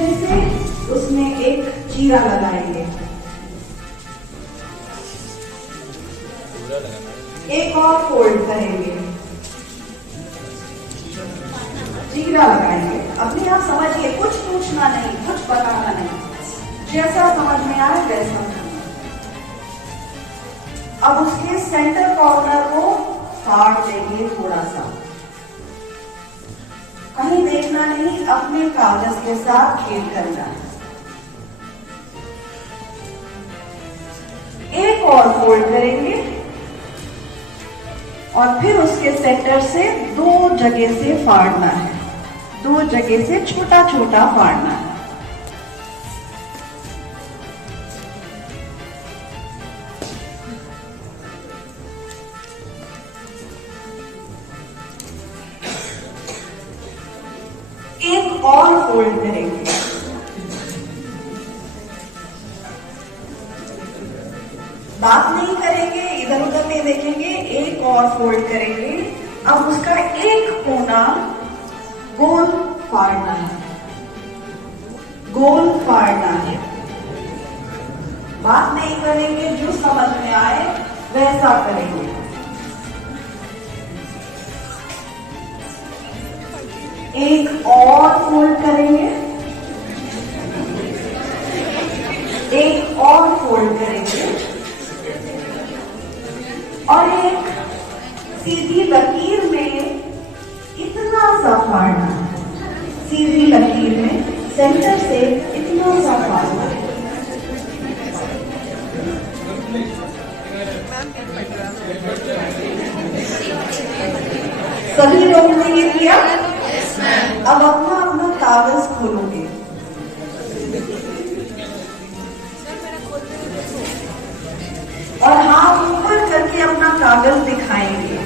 पीछे से उसमें एक चीरा लगाएंगे। एक और फोल्ड करेंगे, चीरा लगाएंगे। अपने आप समझिए, कुछ पूछना नहीं, कुछ बताना नहीं, जैसा समझ में आए वैसा करना। अब उसके सेंटर कॉर्नर को फाड़ देंगे थोड़ा सा, कहीं देखना नहीं, अपने कागज के साथ खेल करना है। एक और फोल्ड करेंगे और फिर उसके सेंटर से दो जगह से फाड़ना है, दो जगह से छोटा छोटा फाड़ना है। एक और फोल्ड करेंगे, बात नहीं करेंगे, इधर उधर नहीं देखेंगे, एक और फोल्ड करेंगे। अब उसका एक कोना गोल फाड़ना है, गोल फाड़ना है। बात नहीं करेंगे, जो समझ में आए वैसा करेंगे। एक और फोल्ड करेंगे, एक और फोल्ड करेंगे और एक सीधी लकीर में इतना सा फाड़ना है, सीधी लकीर में सेंटर से इतना सा फाड़ना है। सभी लोगों ने ये किया? अब अपना अपना कागज खोलोगे, और हाथ ऊपर करके अपना कागज दिखाएंगे।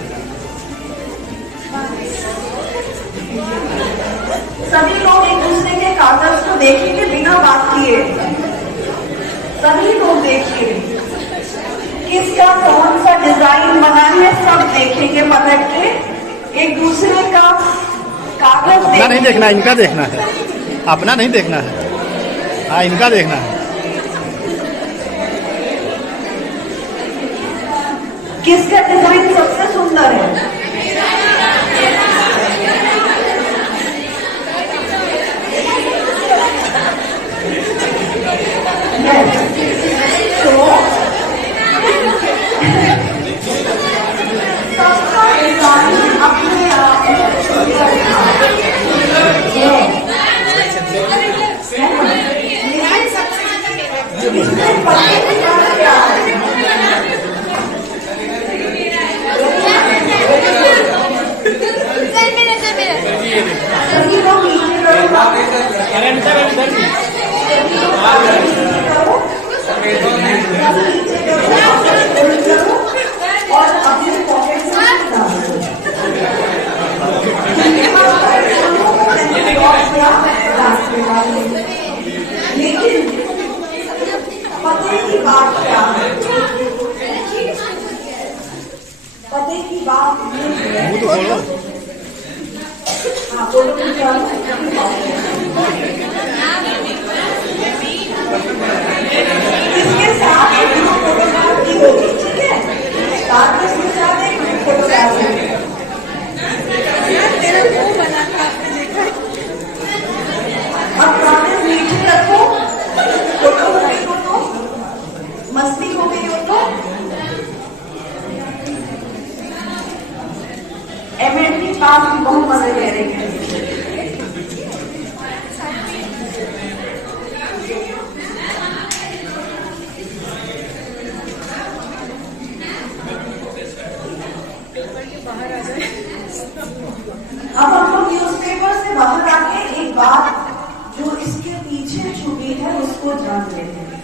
सभी लोग एक दूसरे के कागज को देखेंगे बिना बात किए। सभी लोग देखिए किसका कौन सा डिजाइन बना है, सब देखेंगे पलट के। एक दूसरे का कागज अपना नहीं देखना, इनका देखना है। अपना नहीं देखना है, हाँ इनका देखना है। किसका डिजाइन सबसे सुंदर है? तो सबका डिजाइन अपने आप में सुंदर और अपने पॉकेट लेकिन पते की बात क्या है? पते की बात हाँ बोलो क्या? इसके साथ एक फोटोग्राफी होगी, ठीक है? कागज के साथ एक फोटोग्राफी होगी। अब कागज नीचे रखो, फोटो हो गई हो तो, मस्ती हो गई हो तो, MNT पास भी बहुत मजे ले रहे हैं। अब हम लोग न्यूज़पेपर से बाहर आके एक बात जो इसके पीछे छुपी है उसको जान लेते हैं।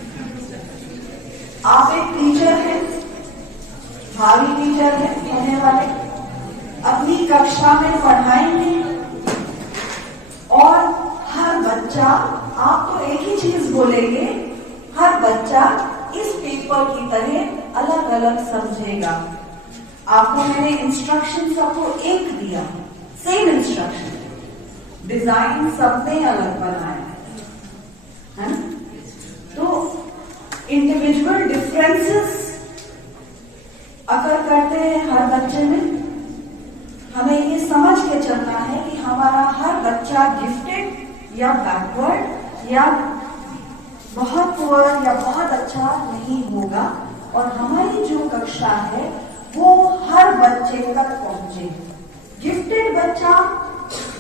आप एक टीचर हैं, भावी टीचर हैं होने वाले, अपनी कक्षा में पढ़ाएंगे और हर बच्चा, आप तो एक ही चीज बोलेंगे, हर बच्चा इस पेपर की तरह अलग अलग समझेगा। आपको मैंने इंस्ट्रक्शन सबको एक दिया, सेम इंस्ट्रक्शन, डिजाइन सबने अलग बनाया। है ना? तो इंडिविजुअल डिफरेंसेस अगर करते हैं हर बच्चे में, हमें ये समझ के चलना है कि हमारा हर बच्चा गिफ्टेड या बैकवर्ड या बहुत पुअर या बहुत अच्छा नहीं होगा, और हमारी जो कक्षा है वो हर बच्चे तक पहुंचे। गिफ्टेड बच्चा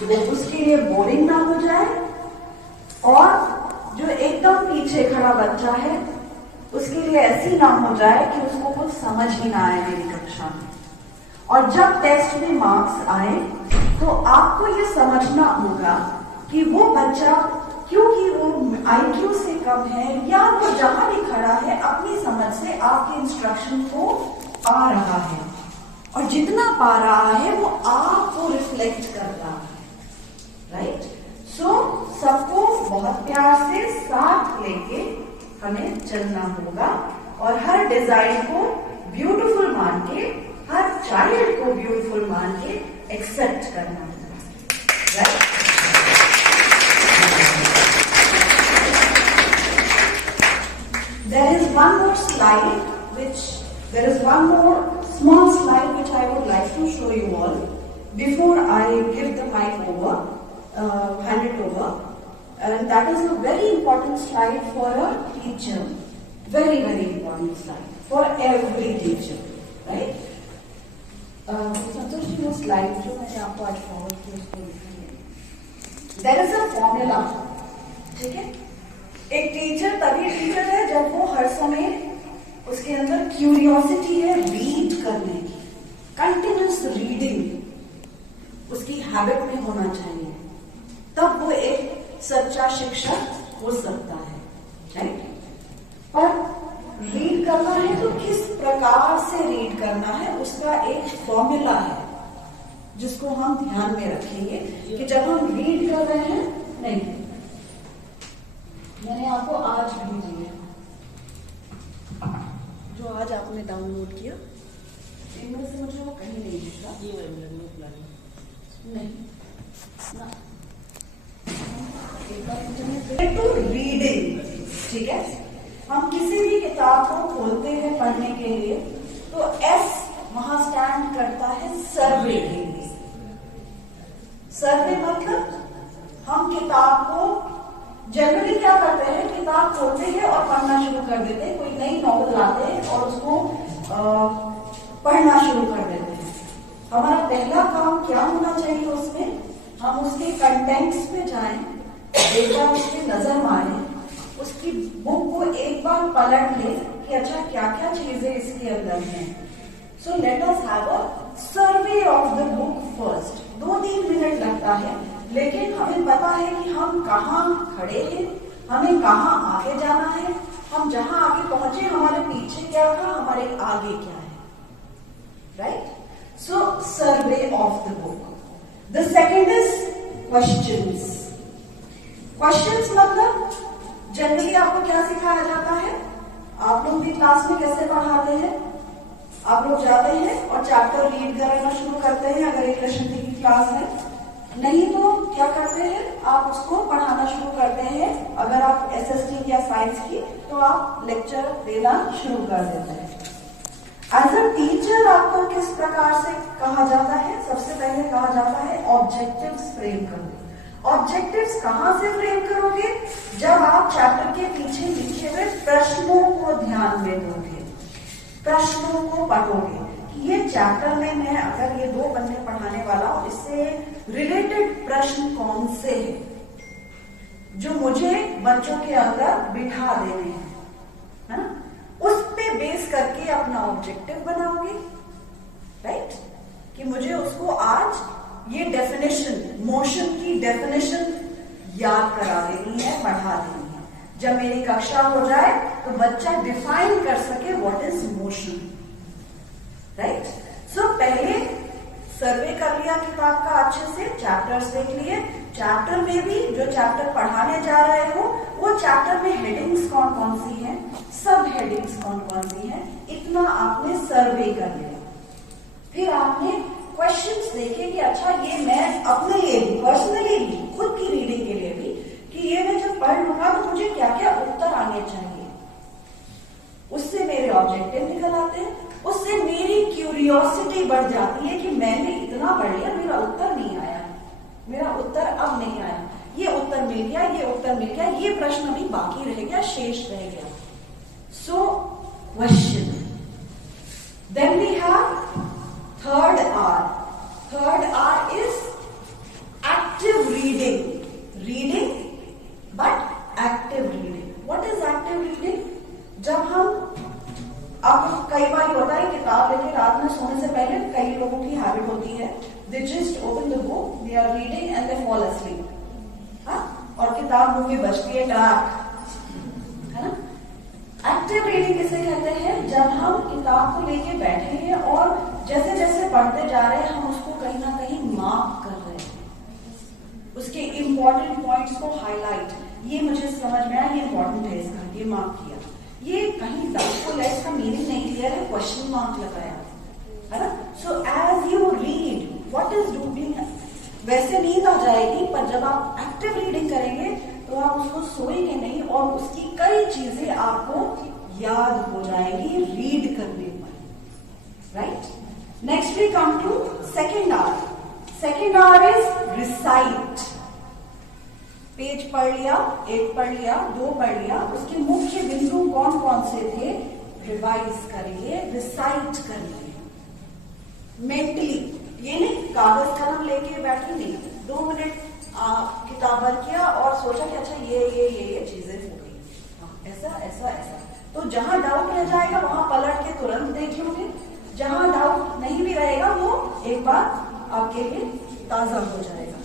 वो उसके लिए बोरिंग ना हो जाए, और जो एकदम पीछे खड़ा बच्चा है उसके लिए ऐसी ना हो जाए कि उसको कुछ समझ ही ना आए मेरी कक्षा में। और जब टेस्ट में मार्क्स आए तो आपको ये समझना होगा कि वो बच्चा क्योंकि वो IQ से कम है या वो जहां भी खड़ा है अपनी समझ से आपके इंस्ट्रक्शन को पा रहा है, और जितना पा रहा है वो आपको रिफ्लेक्ट कर रहा है, राइट? सो सबको बहुत प्यार से साथ लेके हमें चलना होगा, और हर डिजाइन को ब्यूटीफुल मान के, हर चाइल्ड को ब्यूटीफुल मान के एक्सेप्ट करना होगा, right? There is one more small slide which I would like to show you all before I give the mic over, hand it over. And that is a very important slide for a teacher. Very, very important slide for every teacher, right? Santosh ji वो slide जो मैंने आपको आज forward किया उसको लिखिए। There is a formula, ठीक है? एक टीचर तभी टीचर है जब वो हर समय उसके अंदर क्यूरियोसिटी है रीड करने की, कंटिन्यूस रीडिंग उसकी हैबिट में होना चाहिए, तब वो एक सच्चा शिक्षक हो सकता है, राइट? पर रीड करना है तो किस प्रकार से रीड करना है उसका एक फॉर्मूला है जिसको हम ध्यान में रखेंगे कि जब हम रीड कर रहे हैं, नहीं मैंने आपको आज भेजी है जो आज आपने डाउनलोड किया, इनमें से मुझे वो कहीं नहीं दिख रहा, नहीं ना, टू रीडिंग, ठीक है? हम किसी भी किताब को खोलते हैं पढ़ने के लिए तो S वहां स्टैंड करता है सर्वे के लिए। सर्वे मतलब हम किताब को जनरली क्या करते हैं, किताब खोलते हैं और पढ़ना शुरू कर देते हैं, कोई नई नॉवल लाते हैं और उसको पढ़ना शुरू कर देते हैं। हमारा पहला काम क्या होना चाहिए उसमें, हम उसके कंटेंट्स पे जाएं, एक बार उस पर नजर मारें, उसकी बुक को एक बार पलट लें कि अच्छा क्या क्या चीजें इसके अंदर हैं। So let us have a survey of the book first. 2-3 minute लगता है, लेकिन हमें पता है कि हम कहाँ खड़े हैं, हमें कहाँ आगे जाना है, हम जहां आगे पहुंचे हमारे पीछे क्या था, हमारे आगे क्या है, right? So survey of the book. The second is questions. Questions मतलब जनरली आपको क्या सिखाया जाता है, आप लोग भी क्लास में कैसे पढ़ाते हैं, आप लोग जाते हैं और चैप्टर रीड करना शुरू करते हैं अगर एक कृष्ण की क्लास है, नहीं तो क्या करते हैं आप उसको पढ़ाना शुरू करते हैं, अगर आप SST या साइंस की तो आप लेक्चर देना शुरू कर देते हैं। एज अ टीचर आपको किस प्रकार से कहा जाता है, सबसे पहले कहा जाता है ऑब्जेक्टिव्स फ्रेम करो। ऑब्जेक्टिव्स कहां से फ्रेम करोगे, जब आप चैप्टर के पीछे लिखे हुए प्रश्नों को ध्यान में दोगे, प्रश्नों को पढ़ोगे कि ये चैप्टर में मैं अगर ये 2 पन्ने पढ़ाने वाला हूं, इससे रिलेटेड प्रश्न कौन से हैं जो मुझे बच्चों के अंदर बिठा देने हैं, है ना? उस पे बेस करके अपना ऑब्जेक्टिव बनाओगे, राइट? कि मुझे उसको आज ये डेफिनेशन, मोशन की डेफिनेशन याद करा देनी है, पढ़ा देनी है। जब मेरी कक्षा हो जाए तो बच्चा डिफाइन कर सके व्हाट इज मोशन, राइट? सो पहले सर्वे कर लिया किताब का, अच्छे से चैप्टर्स देख लिए, चैप्टर में भी जो चैप्टर पढ़ाने जा रहे हो वो चैप्टर में हेडिंग्स कौन कौन सी हैं, सब हेडिंग्स कौन कौन सी हैं, इतना आपने सर्वे कर लिया। फिर आपने क्वेश्चंस देखे कि अच्छा ये मैं अपने लिए भी, पर्सनली भी, खुद की रीडिंग के लिए भी, कि ये मैं जब पढ़ लूंगा तो और मुझे क्या क्या उत्तर आने चाहिए। उससे मेरे ऑब्जेक्टिव निकल आते हैं, उससे मेरी क्यूरियोसिटी बढ़ जाती है कि मैंने इतना पढ़ लिया, मेरा उत्तर नहीं आया, मेरा उत्तर अब नहीं आया, ये उत्तर मिल गया, ये उत्तर मिल गया, ये प्रश्न अभी बाकी रह गया, शेष रह गया। So question. Then we have third R. Third R is active reading. Reading but active reading. What is active reading? जब हम, अब कई बार होता है किताब लेके रात में सोने से पहले कई लोगों की हैबिट होती है, they just open the book, they are reading and they fall asleep, और किताब मुंह में बजती है डार्क, है ना। एक्टिव रीडिंग किसे कहते हैं? जब हम किताब को लेके बैठे हैं और जैसे जैसे पढ़ते जा रहे हैं हम उसको कहीं ना कहीं मार्क कर रहे हैं, उसके इंपॉर्टेंट पॉइंट्स को हाईलाइट, ये मुझे समझ में आया, ये इंपॉर्टेंट है इसका, ये मार्क किया, ये कहीं डाउटफुल है, इसका मीनिंग नहीं क्लियर है, क्वेश्चन मार्क लगाया, है ना। So as you read what is doing, वैसे नींद आ जाएगी, पर जब आप एक्टिव रीडिंग करेंगे तो आप उसको सोएंगे नहीं और उसकी कई चीजें आपको याद हो जाएगी रीड करने पर, right. Next we come to second R. Second R is recite. Page पढ़ लिया, एक पढ़ लिया, दो पढ़ लिया, उसके मुख्य बिंदु कौन कौन से थे रिवाइज करेंगे, रिसाइट करेंगे मेंटली। ये नहीं कागज कलम लेके बैठे नहीं, 2 मिनट किताब भर किया और सोचा कि अच्छा ये चीजें हो गई, ऐसा ऐसा ऐसा। तो जहां डाउट रह जाएगा वहां पलट के तुरंत देख लोगे, जहां डाउट नहीं भी रहेगा वो एक बार आपके लिए ताजा हो जाएगा।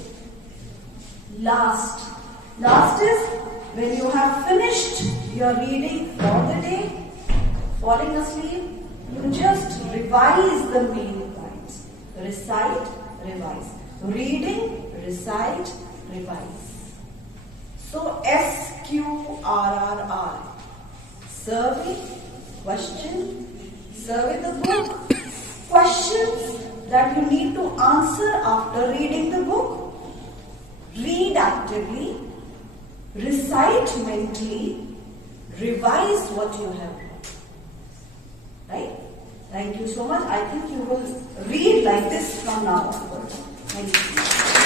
Last is when you have finished your reading for the day, falling asleep, you just revise the main points. Recite, revise. Reading, recite, revise. So SQRRR. Survey, question, survey the book, questions that you need to answer after reading the book, read actively, recite mentally, revise what you have read. Right? Thank you so much. I think you will read like this from now onwards. Thank you.